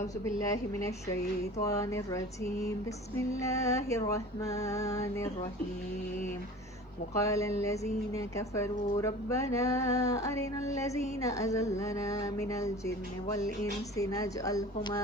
أعوذ بالله من الشيطان الرجيم بسم الله الرحمن الرحيم وقال الذين كفروا ربنا أرنا الذين أذلنا من الجن والإنس نجعلهما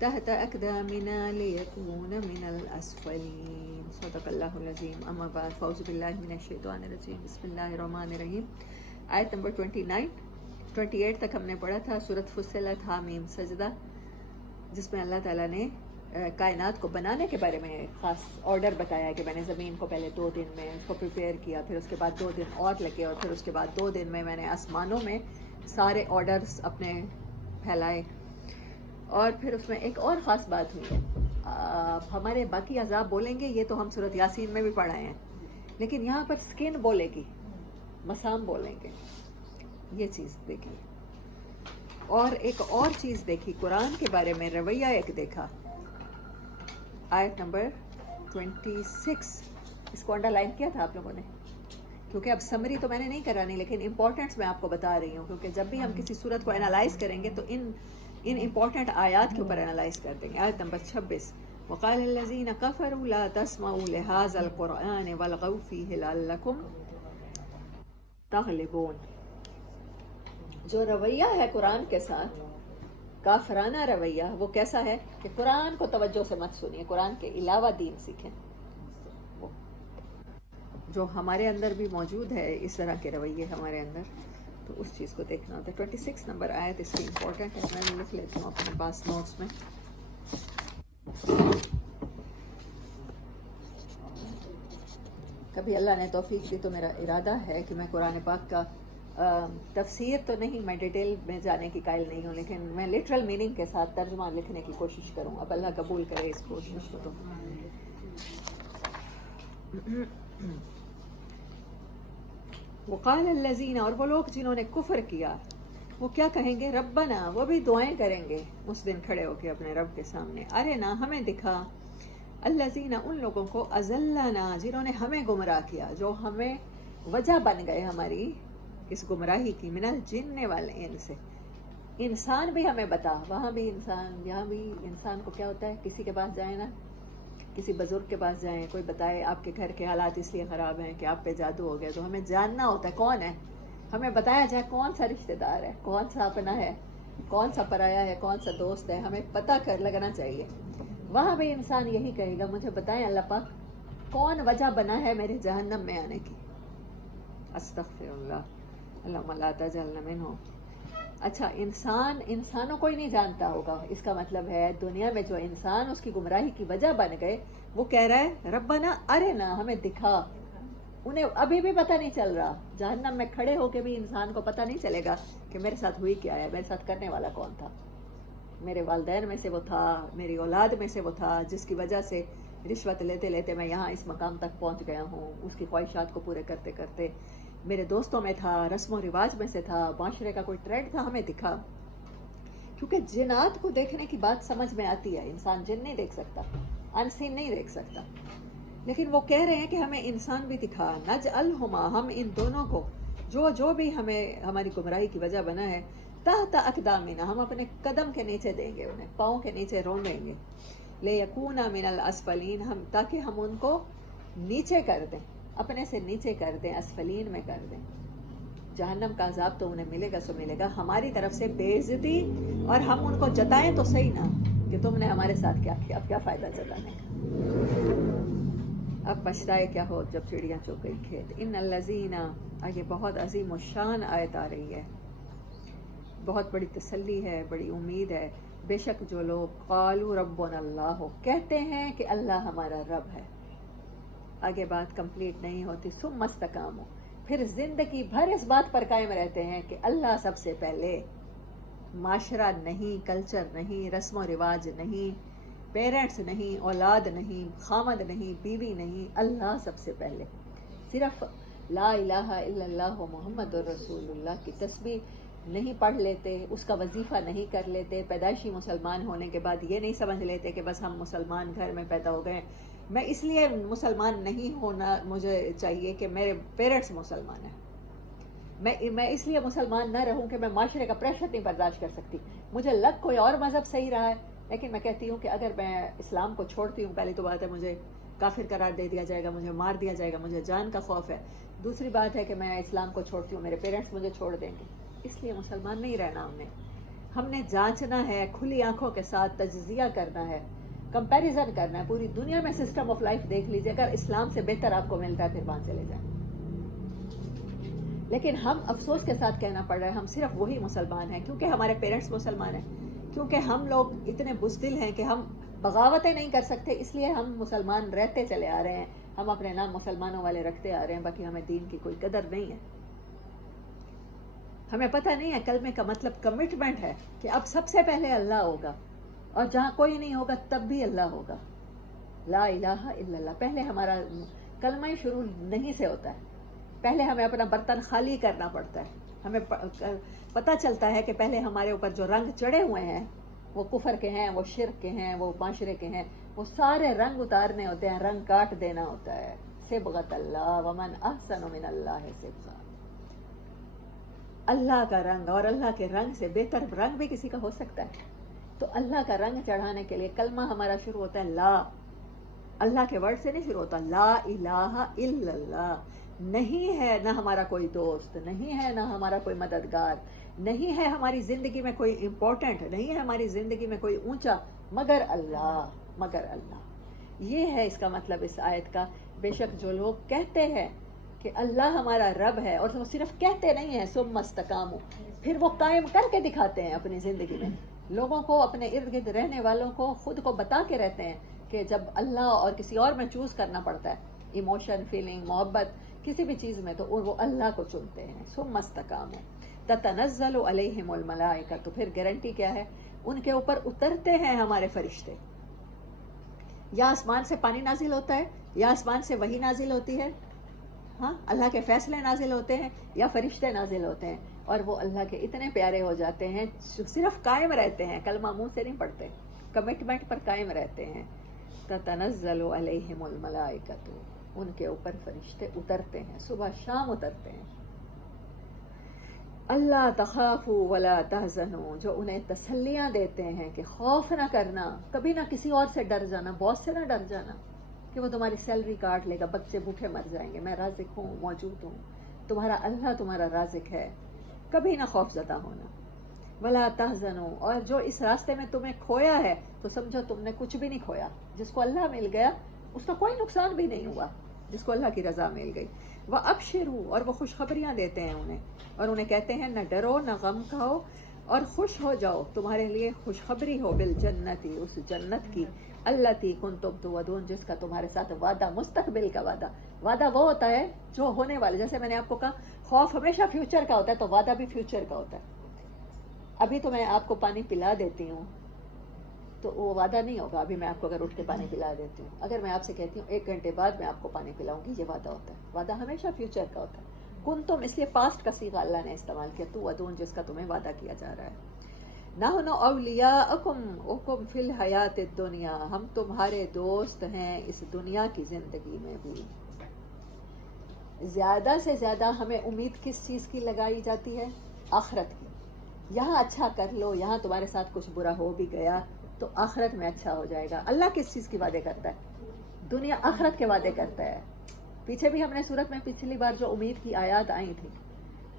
تحت أقدامنا ليكون من الأسفلين صدق الله العظيم أما بعد فأعوذ بالله من الشيطان الرجيم بسم الله الرحمن الرحيم آیت نمبر 28 تک ہم نے پڑھا تھا سورۃ فصلت حامیم سجدہ، جس میں اللہ تعالیٰ نے کائنات کو بنانے کے بارے میں خاص آرڈر بتایا کہ میں نے زمین کو پہلے 2 دن میں اس کو پریپیئر کیا، پھر اس کے بعد 2 دن اور لگے، اور پھر اس کے بعد 2 دن میں نے آسمانوں میں سارے آرڈرز اپنے پھیلائے. اور پھر اس میں ایک اور خاص بات ہوئی ہے. ہمارے باقی عذاب بولیں گے، یہ تو ہم سورۃ یاسین میں بھی پڑھائے ہیں، لیکن یہاں پر سکن بولے گی، مسام بولیں گے. یہ چیز دیکھی. اور ایک اور چیز دیکھی، قرآن کے بارے میں رویہ ایک دیکھا. آیت نمبر 26، اس کو انڈر لائن کیا تھا آپ لوگوں نے، کیونکہ اب سمری تو میں نے نہیں کرانی، لیکن امپورٹنٹس میں آپ کو بتا رہی ہوں، کیونکہ جب بھی ہم کسی صورت کو انالائز کریں گے تو ان امپورٹنٹ آیات کے اوپر انالائز کر دیں گے. آیت نمبر 26، وقال الذین کفروا لا تسمعوا لهذا القرآن والغوا فیہ لعلکم تغلبون. جو رویہ ہے قرآن کے ساتھ، کافرانہ رویہ، وہ کیسا ہے کہ قرآن کو توجہ سے مت سنیے، قرآن کے علاوہ دین سیکھیں. جو ہمارے اندر بھی موجود ہے اس طرح کے رویے ہمارے اندر، تو اس چیز کو دیکھنا ہوتا ہے. 26 نمبر آیت اس کی امپورٹنٹ ہے، میں لکھ لیتی ہوں اپنے پاس نوٹس میں. کبھی اللہ نے توفیق دی تو میرا ارادہ ہے کہ میں قرآن پاک کا تفسیر تو نہیں، میں ڈیٹیل میں جانے کی قائل نہیں ہوں، لیکن میں لٹرل میننگ کے ساتھ ترجمہ لکھنے کی کوشش کروں. اب اللہ قبول کرے اس کوشش کو. تو وقال الذین، اور وہ لوگ جنہوں نے کفر کیا، وہ کیا کہیں گے؟ ربنا، وہ بھی دعائیں کریں گے اس دن کھڑے ہو کے اپنے رب کے سامنے. ارنا، ہمیں دکھا، الذین، ان لوگوں کو، اضلنا، جنہوں نے ہمیں گمراہ کیا، جو ہمیں وجہ بن گئے ہماری اس گمراہی کی، من الجن والانس، انسان بھی ہمیں بتا. وہاں بھی انسان، یہاں بھی انسان کو کیا ہوتا ہے، کسی کے پاس جائیں نا، کسی بزرگ کے پاس جائیں، کوئی بتائے آپ کے گھر کے حالات اس لیے خراب ہیں کہ آپ پہ جادو ہو گیا، تو ہمیں جاننا ہوتا ہے کون ہے، ہمیں بتایا جائے کون سا رشتہ دار ہے، کون سا اپنا ہے، کون سا پرایا ہے، کون سا دوست ہے، ہمیں پتہ کر لگنا چاہیے. وہاں بھی انسان یہی کہے گا، مجھے بتائیں اللہ پاک کون وجہ بنا ہے میرے جہنم میں آنے کی. استغفر اللہ، اللہم لا تجعلنا منہم. اچھا، انسانوں کو ہی نہیں جانتا ہوگا، اس کا مطلب ہے دنیا میں جو انسان اس کی گمراہی کی وجہ بن گئے، وہ کہہ رہا ہے ربنا ارنا، ہمیں دکھا. انہیں ابھی بھی پتہ نہیں چل رہا، جہنم میں کھڑے ہو کے بھی انسان کو پتہ نہیں چلے گا کہ میرے ساتھ ہوئی کیا ہے، میرے ساتھ کرنے والا کون تھا. میرے والدین میں سے وہ تھا، میری اولاد میں سے وہ تھا جس کی وجہ سے رشوت لیتے لیتے میں یہاں اس مقام تک پہنچ گیا ہوں، اس کی خواہشات کو پورے کرتے کرتے. میرے دوستوں میں تھا، رسم و رواج میں سے تھا، معاشرے کا کوئی ٹرینڈ تھا، ہمیں دکھا. کیونکہ جنات کو دیکھنے کی بات سمجھ میں آتی ہے، انسان جن نہیں دیکھ سکتا، ان سین نہیں دیکھ سکتا، لیکن وہ کہہ رہے ہیں کہ ہمیں انسان بھی دکھا. نجعلہما، ہم ان دونوں کو، جو بھی ہمیں ہماری گمراہی کی وجہ بنا ہے، تحت اقدامنا، ہم اپنے قدم کے نیچے دیں گے، انہیں پاؤں کے نیچے رونڈیں گے. لیکونا من الاسفلین، ہم تاکہ ہم ان کو نیچے کر دیں، اپنے سے نیچے کر دیں، اسفلین میں کر دیں. جہنم کا عذاب تو انہیں ملے گا سو ملے گا، ہماری طرف سے بے عزتی، اور ہم ان کو جتائیں تو صحیح نا کہ تم نے ہمارے ساتھ کیا کیا، اب کیا فائدہ جتانے کا، اب پچھتائے کیا ہو جب چڑیاں چگ گئی کھیت. ان الذین، یہ بہت عظیم الشان آیت آ رہی ہے، بہت بڑی تسلی ہے، بڑی امید ہے. بے شک جو لوگ قالوا ربنا اللہ، کہتے ہیں کہ اللہ ہمارا رب ہے، آگے بات کمپلیٹ نہیں ہوتی. ثم استقاموا، پھر زندگی بھر اس بات پر قائم رہتے ہیں کہ اللہ سب سے پہلے، معاشرہ نہیں، کلچر نہیں، رسم و رواج نہیں، پیرنٹس نہیں، اولاد نہیں، خامد نہیں، بیوی نہیں، اللہ سب سے پہلے. صرف لا الہ الا اللہ محمد الرسول اللہ کی تسبیح نہیں پڑھ لیتے، اس کا وظیفہ نہیں کر لیتے، پیدائشی مسلمان ہونے کے بعد یہ نہیں سمجھ لیتے کہ بس ہم مسلمان گھر میں پیدا ہو گئے، میں اس لیے مسلمان نہیں ہونا مجھے چاہیے کہ میرے پیرنٹس مسلمان ہیں، میں اس لیے مسلمان نہ رہوں کہ میں معاشرے کا پریشر نہیں برداشت کر سکتی، مجھے لگ کوئی اور مذہب صحیح رہا ہے، لیکن میں کہتی ہوں کہ اگر میں اسلام کو چھوڑتی ہوں، پہلی تو بات ہے مجھے کافر قرار دے دیا جائے گا، مجھے مار دیا جائے گا، مجھے جان کا خوف ہے۔ دوسری بات ہے کہ میں اسلام کو چھوڑتی ہوں، میرے پیرنٹس مجھے چھوڑ دیں گے، اس لیے مسلمان نہیں رہنا ہم نے جانچنا ہے، کھلی آنکھوں کے ساتھ تجزیہ کرنا ہے، کمپیریزن کرنا ہے، پوری دنیا میں سسٹم آف لائف دیکھ لیجیے، اگر اسلام سے بہتر آپ کو ملتا ہے پھر وہاں چلے جائیں۔ لیکن ہم افسوس کے ساتھ کہنا پڑ رہا ہے ہم صرف وہی مسلمان ہیں کیونکہ ہمارے پیرنٹس مسلمان ہیں، کیونکہ ہم لوگ اتنے بزدل ہیں کہ ہم بغاوتیں نہیں کر سکتے، اس لیے ہم مسلمان رہتے چلے آ رہے ہیں، ہم اپنے نام مسلمانوں والے رکھتے آ رہے ہیں، باقی ہمیں دین کی کوئی قدر نہیں ہے۔ ہمیں پتہ نہیں ہے کلمے کا مطلب کمٹمنٹ ہے کہ اب سب سے پہلے اللہ ہوگا، اور جہاں کوئی نہیں ہوگا تب بھی اللہ ہوگا، لا الہ الا اللہ۔ پہلے ہمارا کلمہ ہی شروع نہیں سے ہوتا ہے، پہلے ہمیں اپنا برتن خالی کرنا پڑتا ہے، ہمیں پتہ چلتا ہے کہ پہلے ہمارے اوپر جو رنگ چڑھے ہوئے ہیں وہ کفر کے ہیں، وہ شرک کے ہیں، وہ معاشرے کے ہیں، وہ سارے رنگ اتارنے ہوتے ہیں، رنگ کاٹ دینا ہوتا ہے۔ صبغۃ اللہ ومن احسن من اللہ صبغہ، اللہ کا رنگ، اور اللہ کے رنگ سے بہتر رنگ بھی کسی کا ہو سکتا ہے؟ تو اللہ کا رنگ چڑھانے کے لیے کلمہ ہمارا شروع ہوتا ہے لا، اللہ کے ورڈ سے نہیں شروع ہوتا، لا الہ الا اللہ۔ نہیں ہے نہ ہمارا کوئی دوست، نہیں ہے نہ ہمارا کوئی مددگار، نہیں ہے ہماری زندگی میں کوئی امپورٹنٹ، نہیں ہے ہماری زندگی میں کوئی اونچا مگر اللہ، مگر اللہ۔ یہ ہے اس کا مطلب اس آیت کا۔ بے شک جو لوگ کہتے ہیں کہ اللہ ہمارا رب ہے، اور وہ صرف کہتے نہیں ہیں، ثم استقاموا، پھر وہ قائم کر کے دکھاتے ہیں اپنی زندگی میں، لوگوں کو، اپنے ارد گرد رہنے والوں کو، خود کو بتا کے رہتے ہیں کہ جب اللہ اور کسی اور میں چوز کرنا پڑتا ہے، ایموشن، فیلنگ، محبت، کسی بھی چیز میں، تو وہ اللہ کو چنتے ہیں۔ ثم استقاموا تتنزل علیہم الملائکہ، تو پھر گارنٹی کیا ہے؟ ان کے اوپر اترتے ہیں ہمارے فرشتے، یا آسمان سے پانی نازل ہوتا ہے، یا آسمان سے وحی نازل ہوتی ہے، ہاں اللہ کے فیصلے نازل ہوتے ہیں، یا فرشتے نازل ہوتے ہیں، اور وہ اللہ کے اتنے پیارے ہو جاتے ہیں، صرف قائم رہتے ہیں، کلمہ منہ سے نہیں پڑھتے، کمٹمنٹ پر قائم رہتے ہیں۔ تتنزل علیہم الملائکۃ، ان کے اوپر فرشتے اترتے ہیں، صبح شام اترتے ہیں۔ اللہ تخافوا ولا تحزنوا، جو انہیں تسلیاں دیتے ہیں کہ خوف نہ کرنا، کبھی نہ کسی اور سے ڈر جانا، باس سے نہ ڈر جانا کہ وہ تمہاری سیلری کاٹ لے گا، بچے بھوکے مر جائیں گے، میں رازق ہوں، موجود ہوں، تمہارا اللہ تمہارا رازق ہے، کبھی نہ خوف زدہ ہونا۔ ولا تحزنوا، اور جو اس راستے میں تمہیں کھویا ہے تو سمجھو تم نے کچھ بھی نہیں کھویا، جس کو اللہ مل گیا اس کا کوئی نقصان بھی نہیں ہوا، جس کو اللہ کی رضا مل گئی۔ وَأَبْشِرُوا، اور وہ خوشخبریاں دیتے ہیں انہیں، اور انہیں کہتے ہیں نہ ڈرو نہ غم کھاؤ اور خوش ہو جاؤ، تمہارے لیے خوشخبری ہو بالجنتی، اس جنت کی، التی کنتم توعدون، جس کا تمہارے ساتھ وعدہ، مستقبل کا وعدہ۔ وعدہ وہ ہوتا ہے جو ہونے والے، جیسے میں نے آپ کو کہا خوف ہمیشہ فیوچر کا ہوتا ہے، تو وعدہ بھی فیوچر کا ہوتا ہے۔ ابھی تو میں آپ کو پانی پلا دیتی ہوں تو وہ وعدہ نہیں ہوگا، ابھی میں آپ کو اگر اٹھ کے پانی پلا دیتی ہوں، اگر میں آپ سے کہتی ہوں 1 گھنٹے بعد میں آپ کو پانی پلاؤں گی، یہ وعدہ ہوتا ہے۔ وعدہ ہمیشہ فیوچر کا ہوتا ہے۔ کنتم، اس لیے پاسٹ کا صیغہ اللہ نے استعمال کیا، توعدون، جس کا تمہیں وعدہ کیا جا رہا ہے۔ نحن اولیاءکم فی الحیات الدنیا، ہم تمہارے دوست ہیں اس دنیا کی زندگی میں بھی۔ زیادہ سے زیادہ ہمیں امید کس چیز کی لگائی جاتی ہے؟ آخرت کی۔ یہاں اچھا کر لو، یہاں تمہارے ساتھ کچھ برا ہو بھی گیا تو آخرت میں اچھا ہو جائے گا۔ اللہ کس چیز کی وعدے کرتا ہے؟ دنیا آخرت کے وعدے کرتا ہے۔ پیچھے بھی ہم نے سورت میں پچھلی بار جو امید کی آیات آئی تھی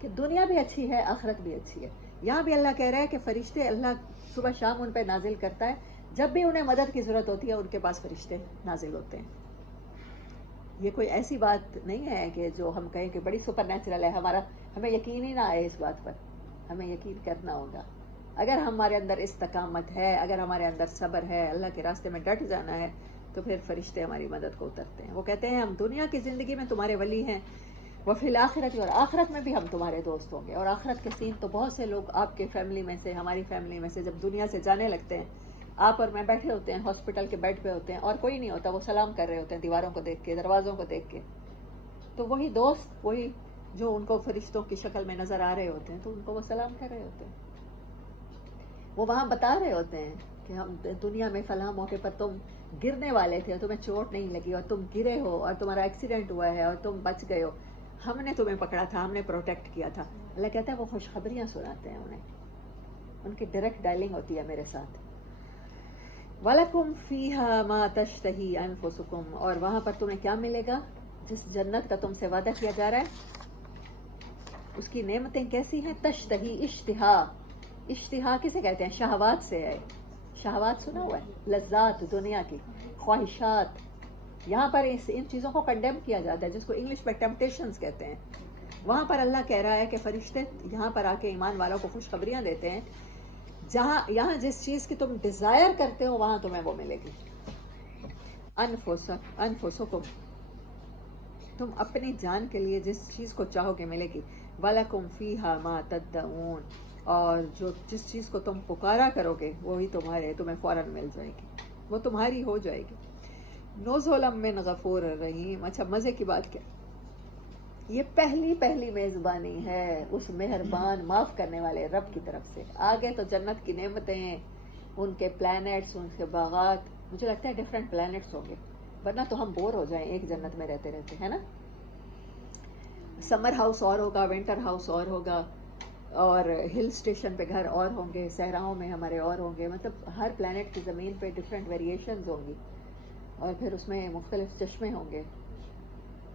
کہ دنیا بھی اچھی ہے، آخرت بھی اچھی ہے، یہاں بھی اللہ کہہ رہا ہے کہ فرشتے اللہ صبح شام ان پہ نازل کرتا ہے، جب بھی انہیں مدد کی ضرورت ہوتی ہے ان کے پاس فرشتے نازل ہوتے ہیں۔ یہ کوئی ایسی بات نہیں ہے کہ جو ہم کہیں کہ بڑی سپر نیچرل ہے، ہمیں یقین ہی نہ آئے اس بات پر، ہمیں یقین کرنا ہوگا۔ اگر ہمارے اندر استقامت ہے، اگر ہمارے اندر صبر ہے، اللہ کے راستے میں ڈٹ جانا ہے، تو پھر فرشتے ہماری مدد کو اترتے ہیں۔ وہ کہتے ہیں ہم دنیا کی زندگی میں تمہارے ولی ہیں، وفی الآخرت، اور آخرت میں بھی ہم تمہارے دوست ہوں گے۔ اور آخرت کے سین تو بہت سے لوگ آپ کے فیملی میں سے، ہماری فیملی میں سے جب دنیا سے جانے لگتے ہیں، آپ اور میں بیٹھے ہوتے ہیں ہاسپٹل کے بیڈ پہ ہوتے ہیں اور کوئی نہیں ہوتا، وہ سلام کر رہے ہوتے ہیں دیواروں کو دیکھ کے، دروازوں کو دیکھ کے، تو وہی دوست، وہی جو ان کو فرشتوں کی شکل میں نظر آ رہے ہوتے ہیں، تو ان کو وہ سلام کر رہے ہوتے ہیں۔ وہ وہاں بتا رہے ہوتے ہیں کہ ہم دنیا میں فلاں موقع پر تم گرنے والے تھے اور تمہیں چوٹ نہیں لگی، اور تم گرے ہو اور تمہارا ایکسیڈنٹ ہوا ہے اور تم بچ گئے ہو، ہم نے تمہیں پکڑا تھا، ہم نے پروٹیکٹ کیا تھا۔ اللہ کہتا ہے وہ خوشخبریاں سناتے ہیں انہیں، ان کی ڈائریکٹ ڈائلنگ ہوتی ہے میرے ساتھ۔ وَلَكُمْ فِيهَا مَا تَشْتَهِي أَنفُسُكُمْ، اور وہاں پر تمہیں کیا ملے گا؟ جس جنت کا تم سے وعدہ کیا جا رہا ہے اس کی نعمتیں کیسی ہیں؟ تشتہی، اشتہا، اشتہا کسے کہتے ہیں؟ شہوات سے ہے. شہوات سنا ہوا ہے؟ لذات دنیا کی، خواہشات. یہاں پر ان چیزوں کو کنڈیم کیا جاتا ہے جس کو انگلش میں ٹیمپٹیشنز کہتے ہیں. وہاں پر اللہ کہہ رہا ہے کہ فرشتے یہاں پر آ کے ایمان والوں کو خوشخبریاں دیتے ہیں، جہاں یہاں جس چیز کی تم ڈیزائر کرتے ہو وہاں تمہیں وہ ملے گی. انفسکم، تم اپنی جان کے لیے جس چیز کو چاہو گے ملے گی. وَلَكُمْ فِيهَا مَا تَدَّعُونَ، اور جس چیز کو تم پکارا کرو گے وہی تمہیں فوراً مل جائے گی، وہ تمہاری ہو جائے گی. نُزُلًا مِّن غفور الرحیم. اچھا مزے کی بات کیا، یہ پہلی میزبانی ہے اس مہربان معاف کرنے والے رب کی طرف سے. آگے تو جنت کی نعمتیں، ان کے پلانٹس، ان کے باغات، مجھے لگتا ہے ڈفرینٹ پلانٹس ہوں گے، ورنہ تو ہم بور ہو جائیں ایک جنت میں رہتے رہتے، ہے نا. سمر ہاؤس اور ہوگا، ونٹر ہاؤس اور ہوگا، اور ہل اسٹیشن پہ گھر اور ہوں گے، صحراؤں میں ہمارے اور ہوں گے. مطلب ہر پلانٹ کی زمین پہ ڈفرینٹ ویریشنز ہوں گی، اور پھر اس میں مختلف چشمے ہوں گے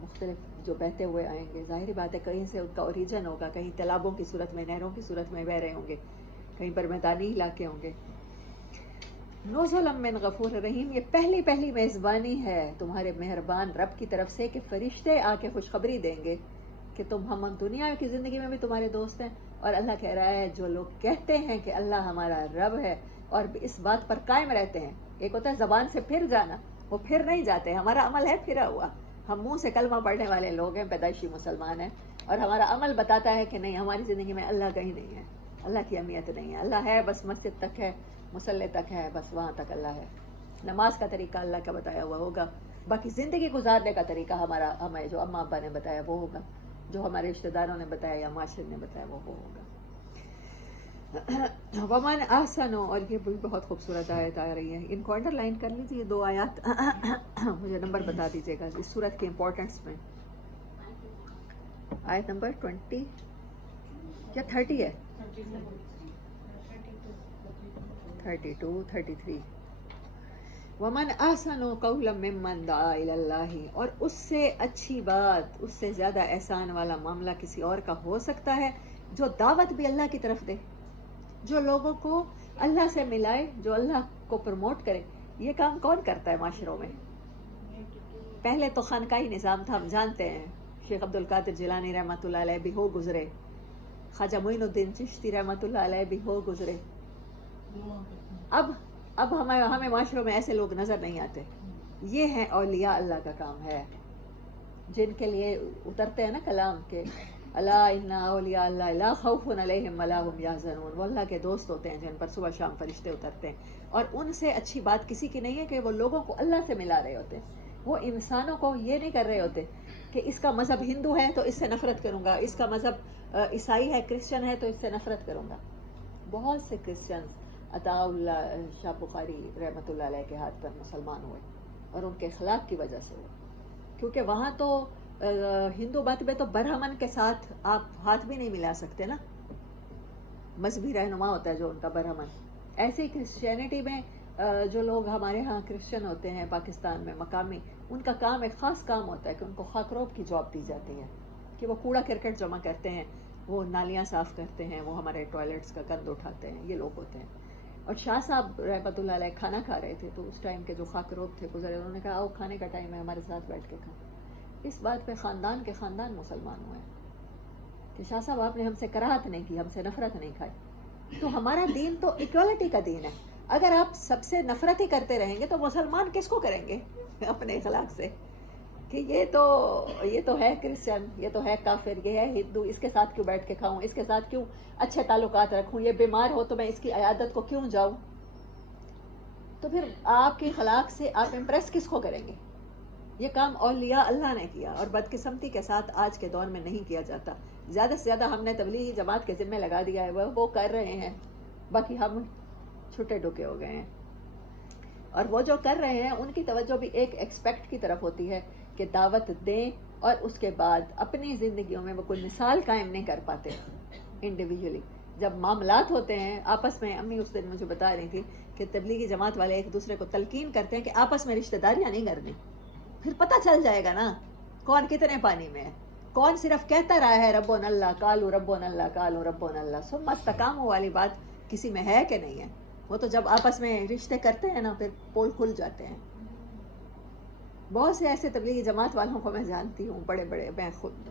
مختلف جو بہتے ہوئے آئیں گے. ظاہری بات ہے کہیں سے ان کا اوریجن ہوگا، کہیں تالابوں کی صورت میں، نہروں کی صورت میں بہہ رہے ہوں گے، کہیں پر میدانی علاقے ہوں گے. نُزُلًا مِّن غفور الرحیم، یہ پہلی میزبانی ہے تمہارے مہربان رب کی طرف سے کہ فرشتے آ کے خوشخبری دیں گے کہ ہم دنیا کی زندگی میں بھی تمہارے دوست ہیں. اور اللہ کہہ رہا ہے جو لوگ کہتے ہیں کہ اللہ ہمارا رب ہے اور اس بات پر قائم رہتے ہیں، ایک ہوتا ہے زبان سے پھر جانا، وہ پھر نہیں جاتے، ہمارا عمل ہے پھرا ہوا. ہم منہ سے کلمہ پڑھنے والے لوگ ہیں، پیدائشی مسلمان ہیں، اور ہمارا عمل بتاتا ہے کہ نہیں، ہماری زندگی میں اللہ کہیں نہیں ہے، اللہ کی اہمیت نہیں ہے. اللہ ہے بس مسجد تک ہے، مصلی تک ہے، بس وہاں تک اللہ ہے. نماز کا طریقہ اللہ کا بتایا ہوا ہوگا، باقی زندگی گزارنے کا طریقہ ہمیں جو اماں ابا نے بتایا وہ ہوگا، جو ہمارے رشتہ داروں نے بتایا یا معاشرے نے بتایا وہ ہوگا. ومن احسن، اور یہ بھی بہت خوبصورت آیت آ رہی ہے، ان کو انڈر لائن کر لیجیے. 2 آیات مجھے نمبر بتا دیجیے گا اس صورت کی امپورٹنس میں. آیت نمبر 20 یا 30 ہے، 32 33. ومن احسن قولا ممن دعا الی اللہ، اور اس سے اچھی بات، اس سے زیادہ احسان والا معاملہ کسی اور کا ہو سکتا ہے جو دعوت بھی اللہ کی طرف دے، جو لوگوں کو اللہ سے ملائے، جو اللہ کو پروموٹ کرے. یہ کام کون کرتا ہے معاشروں میں؟ پہلے تو خانقاہی نظام تھا، ہم جانتے ہیں، شیخ عبد القادر جیلانی رحمۃ اللہ علیہ بھی ہو گزرے، خواجہ معین الدین چشتی رحمۃ اللہ علیہ بھی ہو گزرے. اب ہمیں معاشروں میں ایسے لوگ نظر نہیں آتے. یہ ہیں اولیاء اللہ کا کام ہے، جن کے لیے اترتے ہیں نا کلام کے الا ان اولیاء اللہ لا خوف علیہم ولا هم یحزنون. وہ اللہ کے دوست ہوتے ہیں جن پر صبح شام فرشتے اترتے ہیں، اور ان سے اچھی بات کسی کی نہیں ہے کہ وہ لوگوں کو اللہ سے ملا رہے ہوتے ہیں. وہ انسانوں کو یہ نہیں کر رہے ہوتے کہ اس کا مذہب ہندو ہے تو اس سے نفرت کروں گا، اس کا مذہب عیسائی ہے، کرسچن ہے تو اس سے نفرت کروں گا. بہت سے کرسچنز عطاء اللہ شاہ بخاری رحمۃ اللہ علیہ کے ہاتھ پر مسلمان ہوئے، اور ان کے اخلاق کی وجہ سے ہوئے. کیونکہ وہاں تو ہندو مت میں تو برہمن کے ساتھ آپ ہاتھ بھی نہیں ملا سکتے نا، مذہبی رہنما ہوتا ہے جو ان کا برہمن. ایسے ہی کرسچینٹی میں جو لوگ ہمارے ہاں کرسچن ہوتے ہیں پاکستان میں مقامی، ان کا کام ایک خاص کام ہوتا ہے کہ ان کو خاکروب کی جاب دی جاتی ہے کہ وہ کوڑا کرکٹ جمع کرتے ہیں، وہ نالیاں صاف کرتے ہیں، وہ ہمارے ٹوائلٹس کا گند اٹھاتے ہیں، یہ لوگ ہوتے ہیں. اور شاہ صاحب رحمۃ اللہ علیہ کھانا کھا رہے تھے تو اس ٹائم کے جو خاکروب تھے گزرے، انہوں نے کہا آؤ کھانے کا ٹائم ہے، ہمارے ساتھ بیٹھ کے کھاؤ. اس بات پہ خاندان کے خاندان مسلمان ہوئے کہ شاہ صاحب آپ نے ہم سے کراہت نہیں کی، ہم سے نفرت نہیں کھائی. تو ہمارا دین تو ایکوالٹی کا دین ہے. اگر آپ سب سے نفرت ہی کرتے رہیں گے تو مسلمان کس کو کریں گے اپنے اخلاق سے، کہ یہ تو ہے کرسچن، یہ تو ہے کافر، یہ ہے ہندو، اس کے ساتھ کیوں بیٹھ کے کھاؤں، اس کے ساتھ کیوں اچھے تعلقات رکھوں، یہ بیمار ہو تو میں اس کی عیادت کو کیوں جاؤں. تو پھر آپ کے اخلاق سے آپ امپریس کس کو کریں گے؟ یہ کام اولیاء اللہ نے کیا، اور بدقسمتی کے ساتھ آج کے دور میں نہیں کیا جاتا. زیادہ سے زیادہ ہم نے تبلیغی جماعت کے ذمہ لگا دیا ہے، وہ کر رہے ہیں، باقی ہم چھٹے ڈکے ہو گئے ہیں. اور وہ جو کر رہے ہیں ان کی توجہ بھی ایک ایکسپیکٹ کی طرف ہوتی ہے کہ دعوت دیں، اور اس کے بعد اپنی زندگیوں میں وہ کوئی مثال قائم نہیں کر پاتے انڈیویجولی، جب معاملات ہوتے ہیں آپس میں، امی اس دن مجھے بتا رہی تھی کہ تبلیغی جماعت والے ایک دوسرے کو تلقین کرتے ہیں کہ آپس میں رشتہ داریاں نہیں کرنی، پھر پتہ چل جائے گا نا کون کتنے پانی میں ہے، کون صرف کہتا رہا ہے ربنا اللہ قالوا ربنا اللہ قالوا ربنا اللہ ثم استقاموا والی بات کسی میں ہے کہ نہیں ہے؟ وہ تو جب آپس میں رشتے کرتے ہیں نا پھر پول کھل جاتے ہیں. بہت سے ایسے تبلیغی جماعت والوں کو میں جانتی ہوں، بڑے بڑے، میں خود